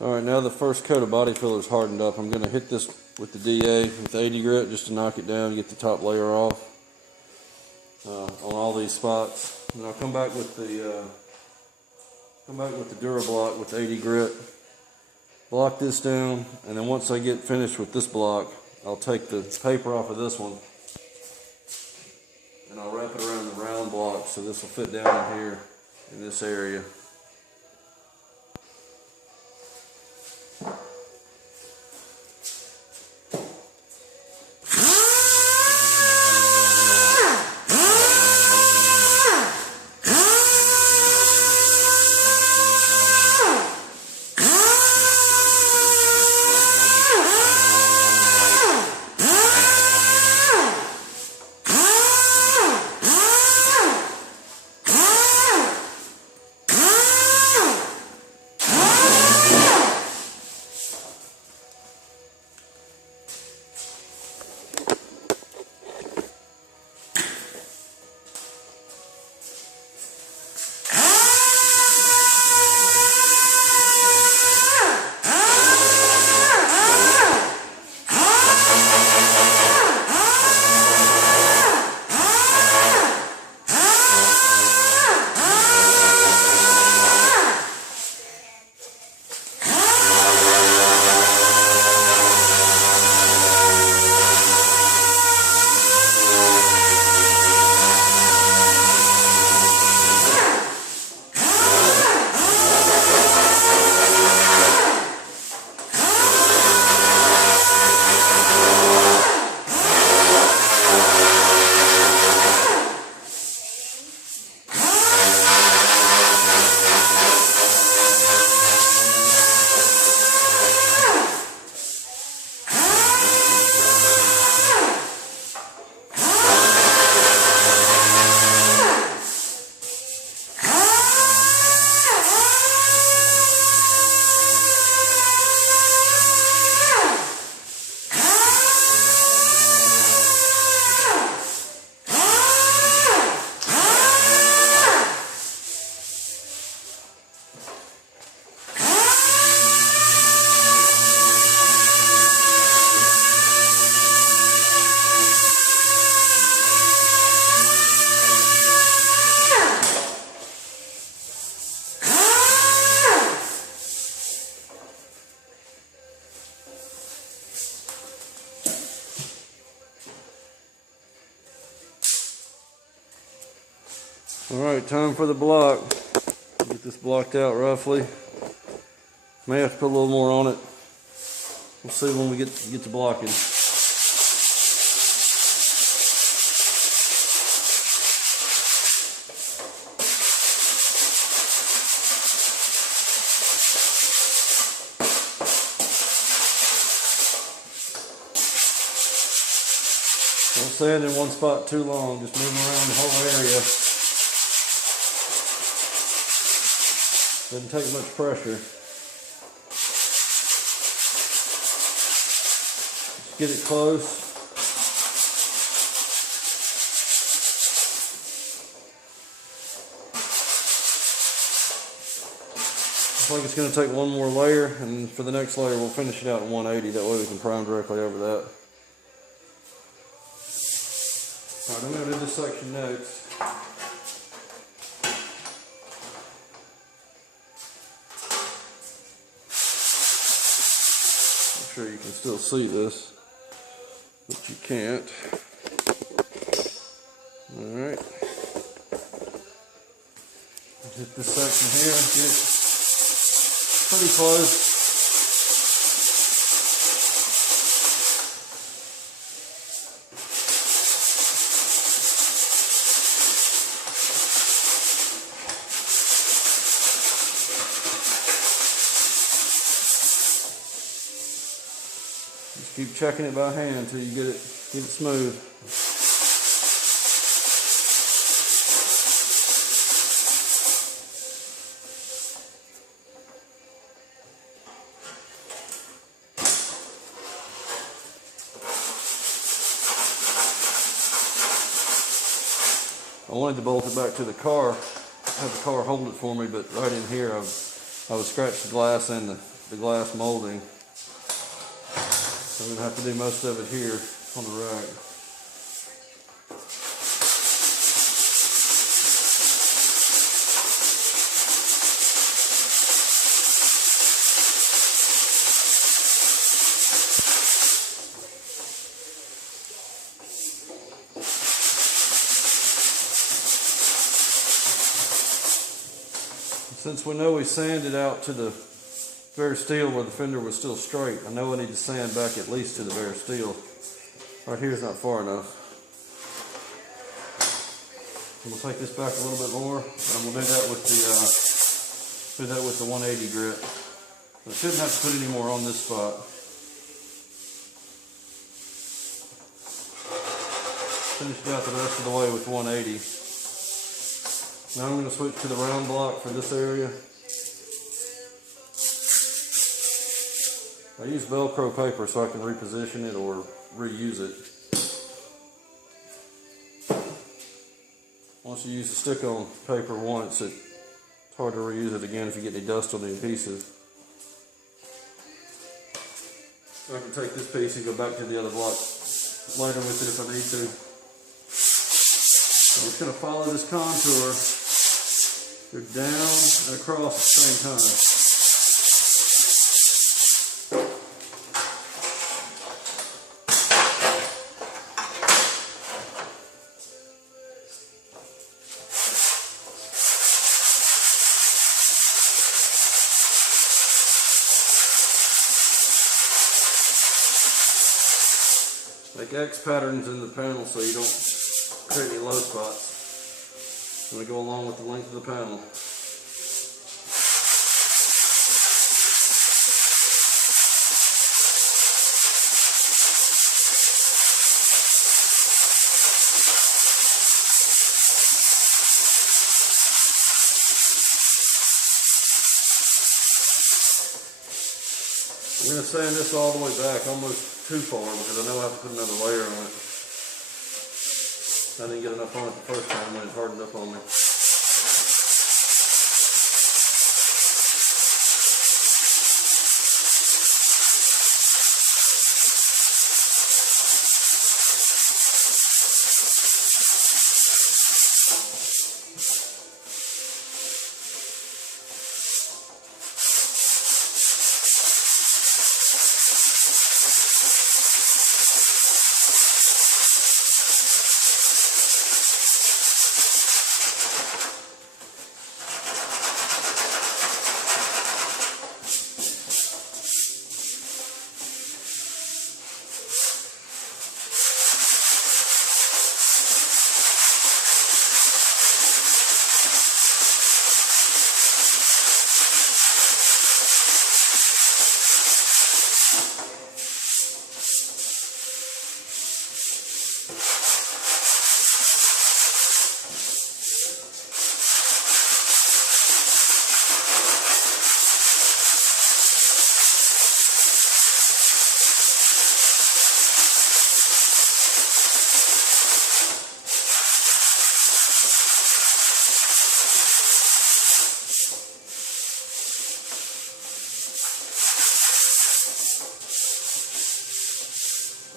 Alright, now the first coat of body filler is hardened up. I'm going to hit this with the DA with the 80 grit just to knock it down, get the top layer off on all these spots. And I'll come back with the Durablock with 80 grit, block this down, and then once I get finished with this block, I'll take the paper off of this one and I'll wrap it around the round block so this will fit down in here in this area. Alright, time for the block. Get this blocked out roughly. May have to put a little more on it. We'll see when we get to blocking. Don't stand in one spot too long, just move around the whole area. Doesn't take much pressure. Just get it close. Looks like it's going to take one more layer, and for the next layer we'll finish it out in 180. That way we can prime directly over that. Alright, I'm going to do this section next. Sure you can still see this, but you can't. Alright. Hit this section here, get it pretty close. Just keep checking it by hand until you get it smooth. I wanted to bolt it back to the car, have the car hold it for me, but right in here I would scratch the glass and the glass molding. So I'm going to have to do most of it here on the rack. Since we know we sanded out to the bare steel where the fender was still straight, I know I need to sand back at least to the bare steel. Right here is not far enough. I'm gonna take this back a little bit more, and I'm gonna do that with the 180 grit. I shouldn't have to put any more on this spot. Finished out the rest of the way with 180. Now I'm going to switch to the round block for this area. I use Velcro paper so I can reposition it or reuse it. Once you use the stick-on paper once, it's hard to reuse it again if you get any dust on the pieces. So I can take this piece and go back to the other block later with it if I need to. So I'm just going to follow this contour. Go down and across at the same time. Make X patterns in the panel so you don't create any low spots. I'm going to go along with the length of the panel. I'm going to sand this all the way back, almost too far, because I know I have to put another layer on it. I didn't get enough on it the first time when it hardened up on me.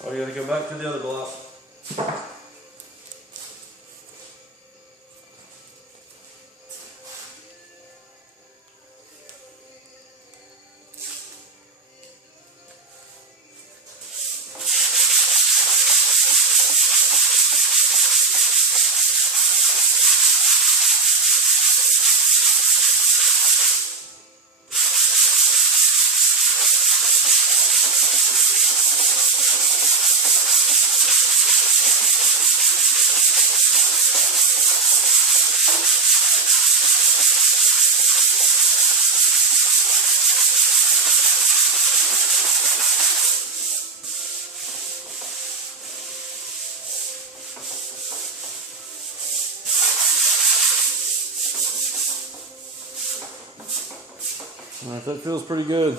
Oh, you gotta go back to the other block. All right, that feels pretty good.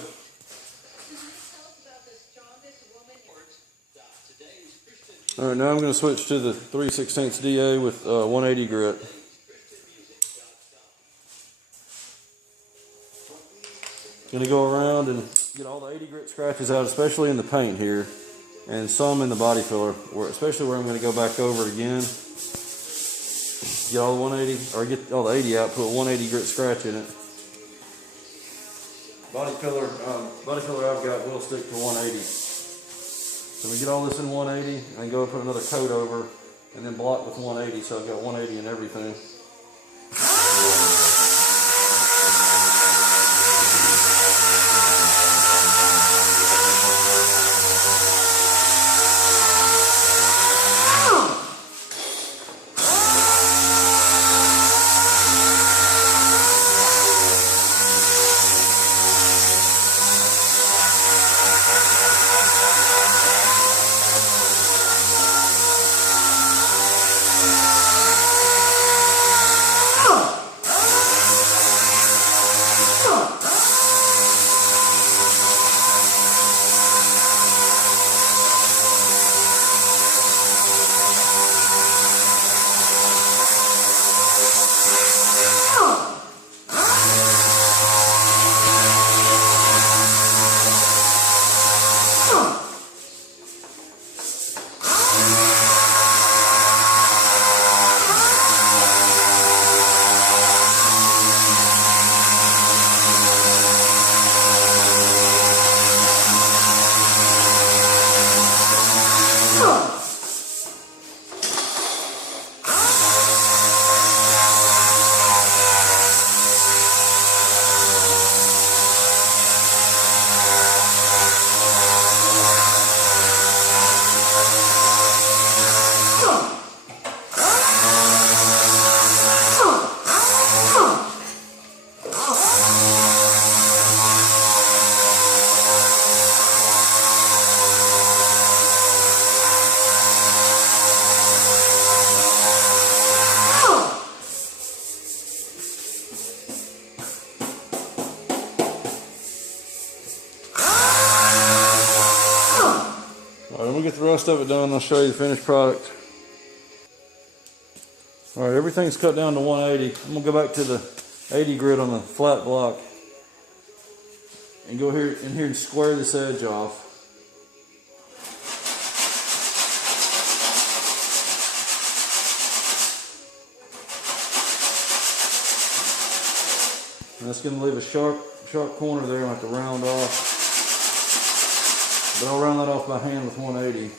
All right, now I'm going to switch to the 3/16 DA with 180 grit. Gonna go around and get all the 80 grit scratches out, especially in the paint here, and some in the body filler, especially where I'm gonna go back over it again. Get all the 180, or get all the 80 out, put a 180 grit scratch in it. Body filler I've got will stick to 180. So we get all this in 180 and go put another coat over and then block with 180, so I've got 180 in everything. Get the rest of it done, I'll show you the finished product. Alright, everything's cut down to 180. I'm going to go back to the 80 grit on the flat block and go here and square this edge off. And that's going to leave a sharp corner there. I have to round off. But I'll round that off by hand with 180.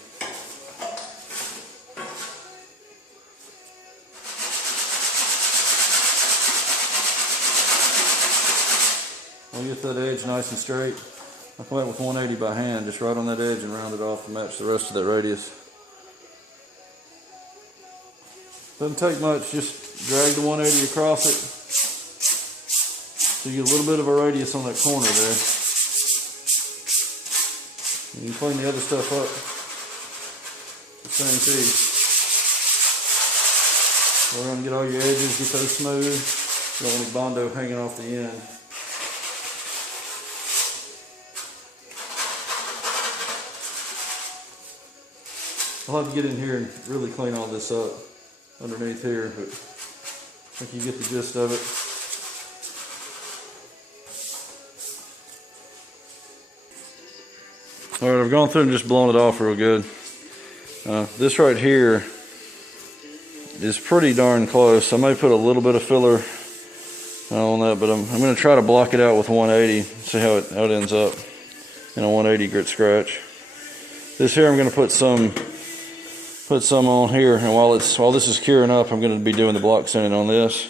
I'll get that edge nice and straight. I'll come out with 180 by hand, just right on that edge, and round it off to match the rest of that radius. Doesn't take much, just drag the 180 across it. So you get a little bit of a radius on that corner there. You can clean the other stuff up the same piece. We're going to get all your edges, get those smooth. You don't want any Bondo hanging off the end. I'll have to get in here and really clean all this up underneath here, but I think you get the gist of it. Alright, I've gone through and just blown it off real good. This right here is pretty darn close. I may put a little bit of filler on that, but I'm going to try to block it out with 180, see how it ends up in a 180 grit scratch. This here I'm going to put some on here, and while this is curing up, I'm going to be doing the block sanding on this.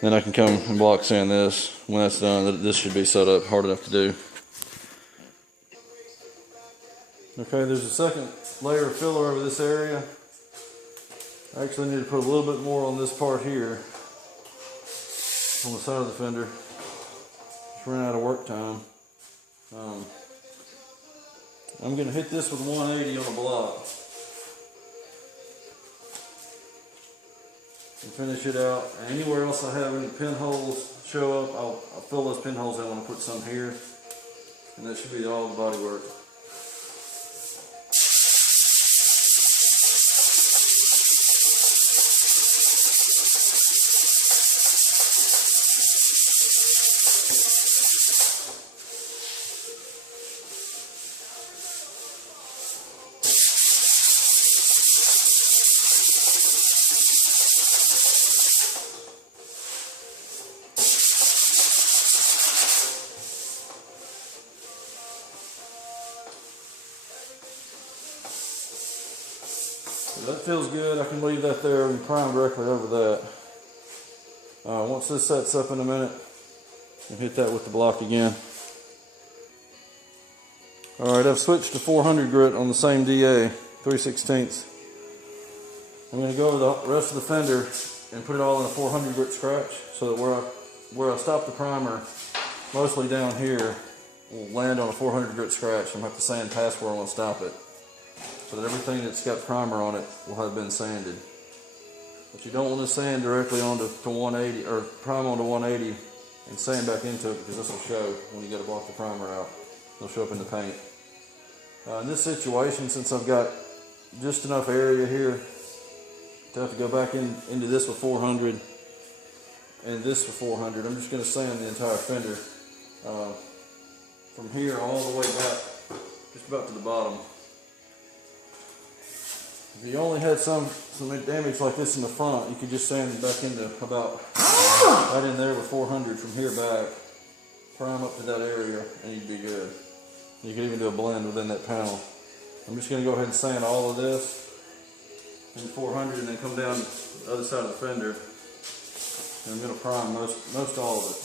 Then I can come and block sand this. When that's done, this should be set up hard enough to do. Okay, there's a second layer of filler over this area. I actually need to put a little bit more on this part here, on the side of the fender. Just ran out of work time. I'm going to hit this with 180 on a block and finish it out. And anywhere else I have any pinholes show up, I'll fill those pinholes in when I put some here, and that should be all the body work. So that feels good. I can leave that there and prime directly over that. Once this sets up in a minute, I'll hit that with the block again. Alright, I've switched to 400 grit on the same DA, 3/16. I'm going to go over the rest of the fender and put it all in a 400 grit scratch so that where I stop the primer, mostly down here, will land on a 400 grit scratch. I'm going to have to sand past where I want to stop it, so that everything that's got primer on it will have been sanded. But you don't want to sand directly onto 180, or prime onto 180 and sand back into it, because this will show when you got to block the primer out. It'll show up in the paint. In this situation, since I've got just enough area here to have to go back into this with 400 and this with 400, I'm just going to sand the entire fender from here all the way back, just about to the bottom. If you only had some damage like this in the front, you could just sand it back into about right in there with 400 from here back, prime up to that area, and you'd be good. You could even do a blend within that panel. I'm just going to go ahead and sand all of this in 400 and then come down the other side of the fender. And I'm going to prime most all of it.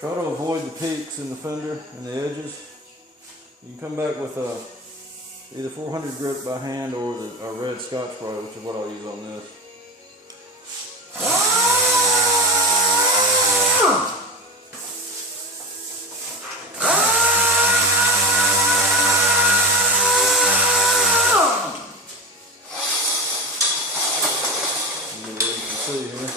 Try to avoid the peaks in the fender and the edges. You can come back with either 400 grit by hand or a red Scotch-Brite, which is what I'll use on this. You can see here.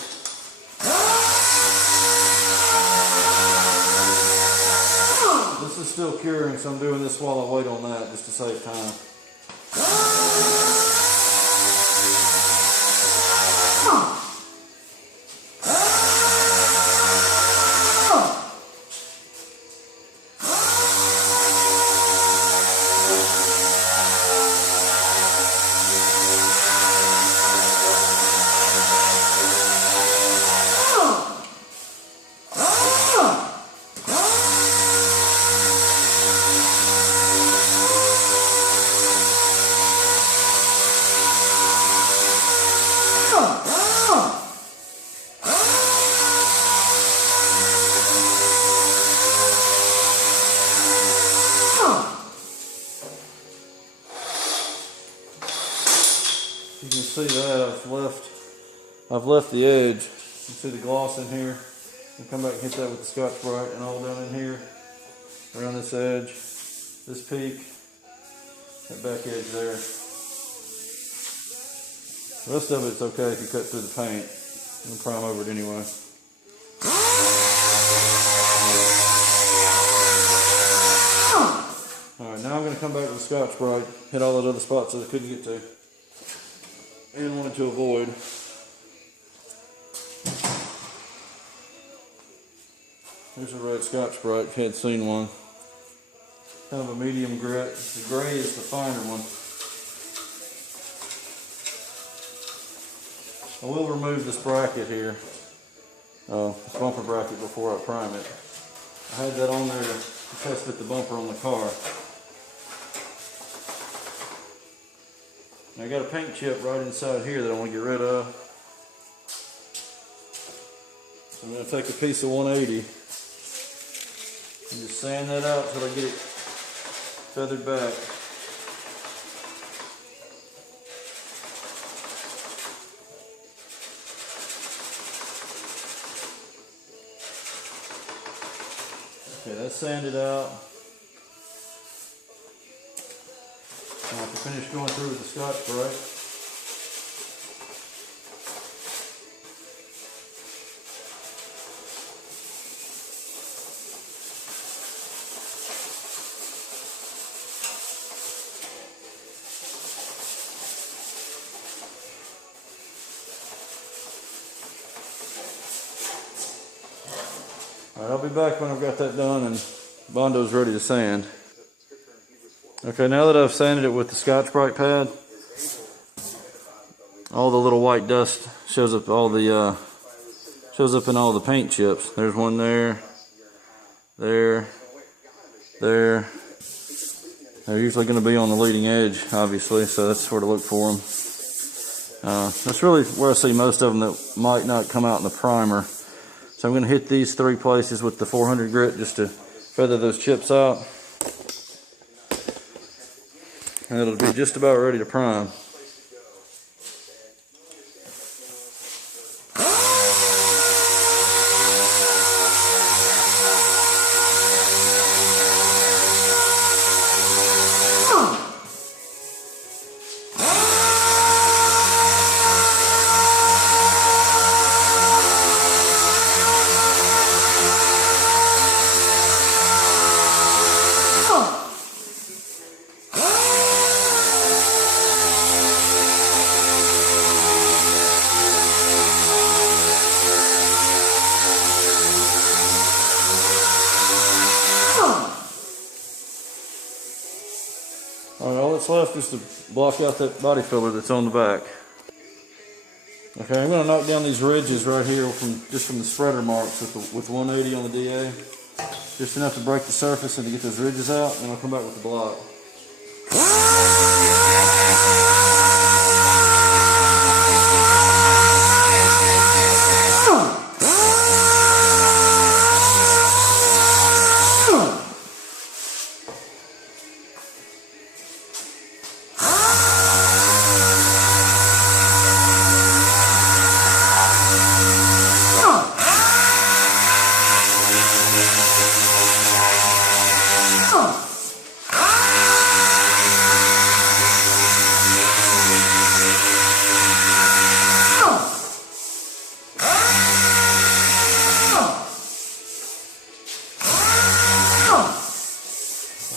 This is still curing, so I'm doing this while I wait on that, just to save time. You can see that I've left the edge. You can see the gloss in here. And come back and hit that with the Scotch-Brite, and all down in here, around this edge, this peak, that back edge there. The rest of it's okay if you cut through the paint. I'm gonna prime over it anyway. Alright, now I'm going to come back with the Scotch-Brite, hit all those other spots that I couldn't get to and wanted to avoid. Here's a red Scotch-Brite if you hadn't seen one. Kind of a medium grit. The gray is the finer one. I will remove this bracket here, this bumper bracket, before I prime it. I had that on there to test fit the bumper on the car. Now I got a paint chip right inside here that I want to get rid of. So I'm going to take a piece of 180 and just sand that out until I get it feathered back. Okay, that's sanded out. Now I can finish going through with the Scotch-Brite. Alright, I'll be back when I've got that done and Bondo's ready to sand. Okay, now that I've sanded it with the Scotch-Brite pad, all the little white dust shows up shows up in all the paint chips. There's one there, there. They're usually going to be on the leading edge, obviously, so that's where to look for them. That's really where I see most of them that might not come out in the primer. So I'm going to hit these 3 places with the 400 grit just to feather those chips out. And it'll be just about ready to prime. Alright, all that's left is to block out that body filler that's on the back. Okay, I'm going to knock down these ridges right here just from the spreader marks with 180 on the DA. Just enough to break the surface and to get those ridges out, and I'll come back with the block.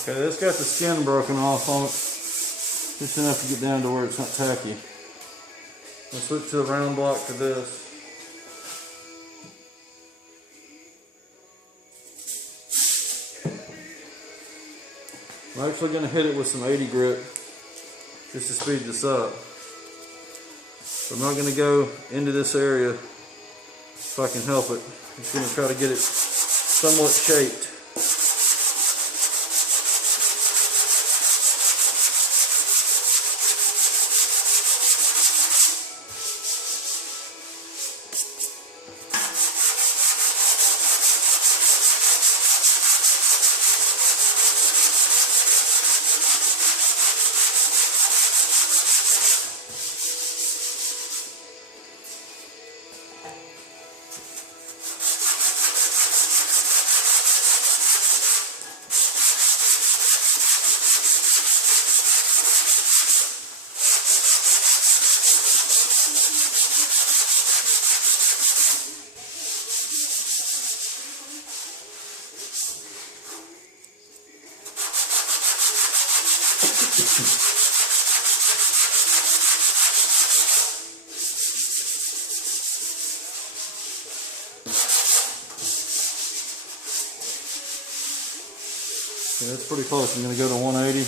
Okay, that's got the skin broken off on it, just enough to get down to where it's not tacky. I'll switch to a round block for this. I'm actually going to hit it with some 80 grit just to speed this up. So I'm not going to go into this area if I can help it. I'm just going to try to get it somewhat shaped. Yeah, that's pretty close. I'm going to go to 180.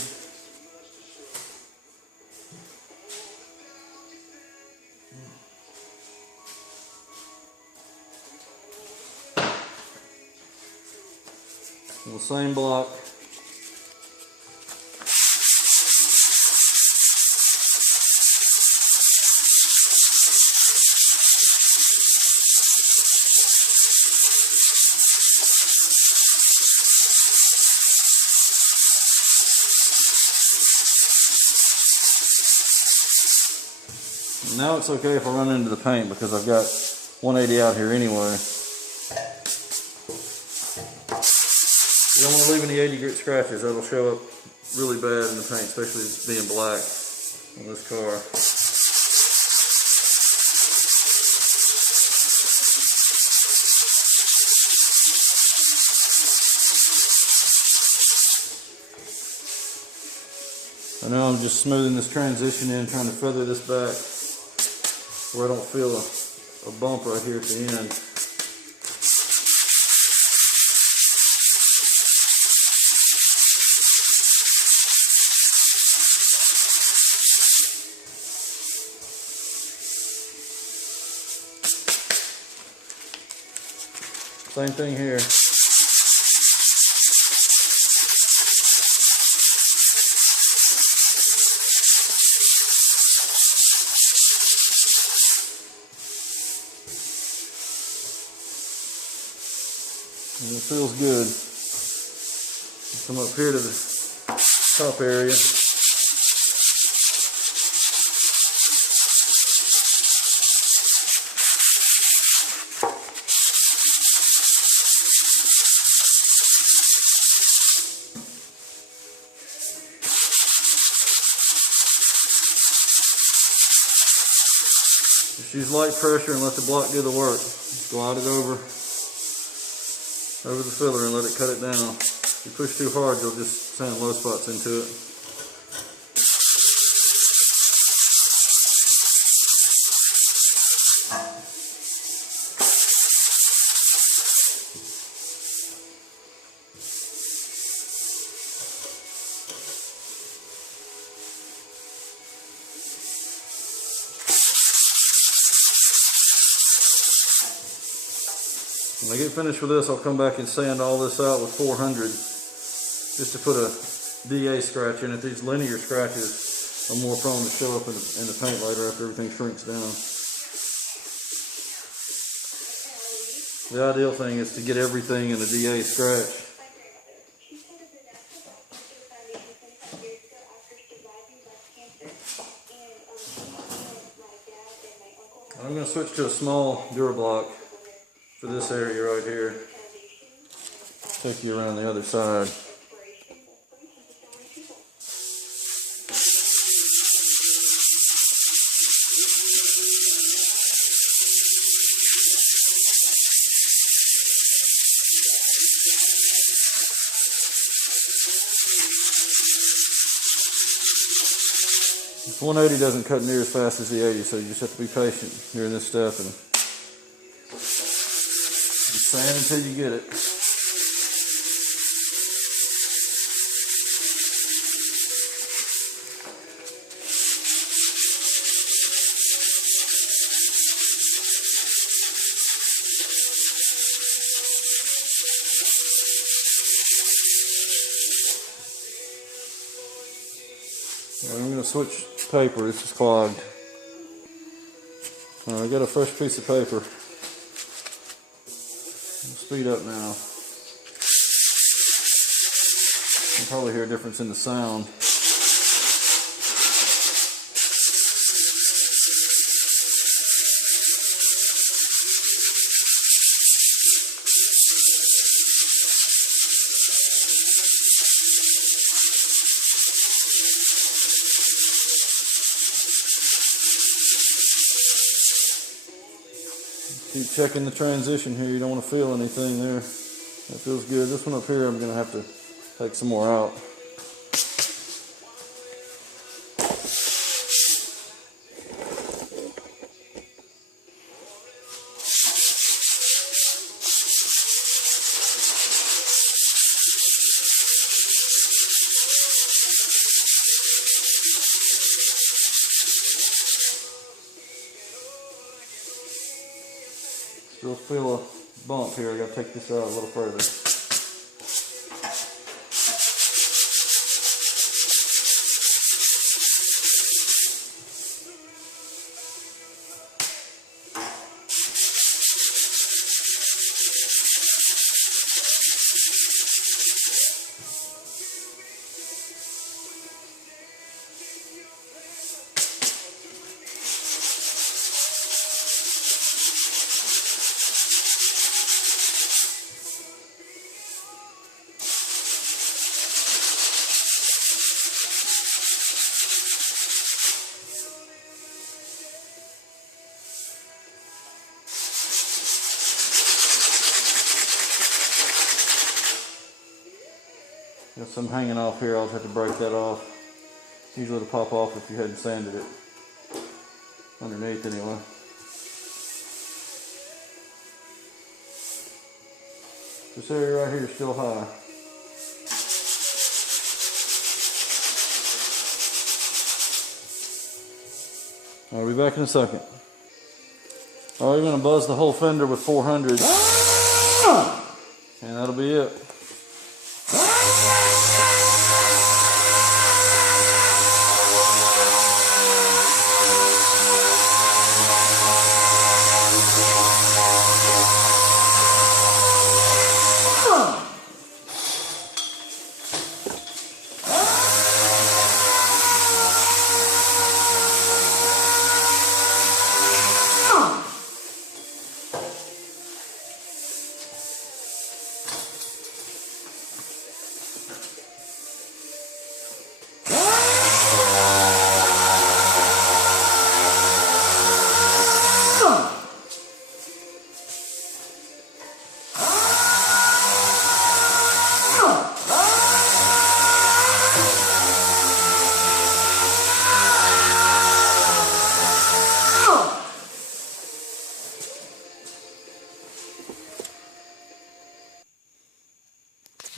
The same block. Now it's okay if I run into the paint because I've got 180 out here anyway. You don't want to leave any 80 grit scratches. That'll show up really bad in the paint, especially being black on this car. I know I'm just smoothing this transition in, trying to feather this back where I don't feel a bump right here at the end. Same thing here. And it feels good. Come up here to the top area. Just use light pressure and let the block do the work. Just glide it over the filler and let it cut it down. If you push too hard, you'll just sand low spots into it. When I get finished with this, I'll come back and sand all this out with 400 just to put a DA scratch in it. These linear scratches are more prone to show up in the paint later after everything shrinks down. The ideal thing is to get everything in a DA scratch. I'm going to switch to a small Durablock for this area right here. Take you around the other side. This 180 doesn't cut near as fast as the 80, so you just have to be patient during this step and just sand until you get it. I'm going to switch paper. This is clogged. I got a fresh piece of paper. Speed up now. You can probably hear a difference in the sound. Keep checking the transition here. You don't want to feel anything there. That feels good. This one up here, I'm going to have to take some more out. Still feel a bump here. I got to take this out a little further. Got some hanging off here, I'll just have to break that off. Usually it'll pop off if you hadn't sanded it. Underneath anyway. This area right here is still high. I'll be back in a second. Alright, we're going to buzz the whole fender with 400. And that'll be it.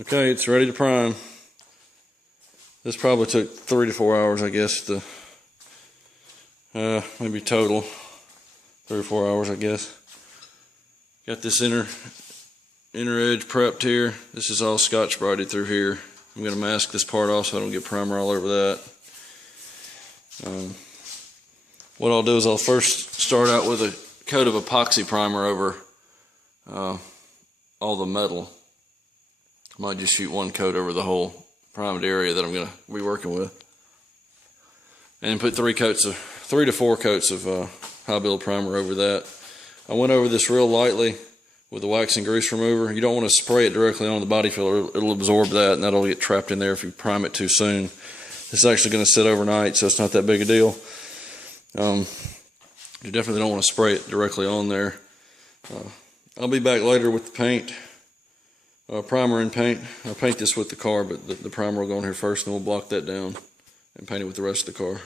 Okay, it's ready to prime. This probably took 3 to 4 hours, I guess. Maybe total 3 or 4 hours, I guess. Got this inner edge prepped here. This is all Scotch-Brighted through here. I'm going to mask this part off so I don't get primer all over that. What I'll do is I'll first start out with a coat of epoxy primer over all the metal. I might just shoot one coat over the whole primed area that I'm going to be working with. And put 3 to 4 coats of high build primer over that. I went over this real lightly with a wax and grease remover. You don't want to spray it directly on the body filler. It'll absorb that and that'll get trapped in there if you prime it too soon. This is actually going to sit overnight, so it's not that big a deal. You definitely don't want to spray it directly on there. I'll be back later with the paint. Primer and paint. I'll paint this with the car, but the primer will go on here first, and we'll block that down and paint it with the rest of the car.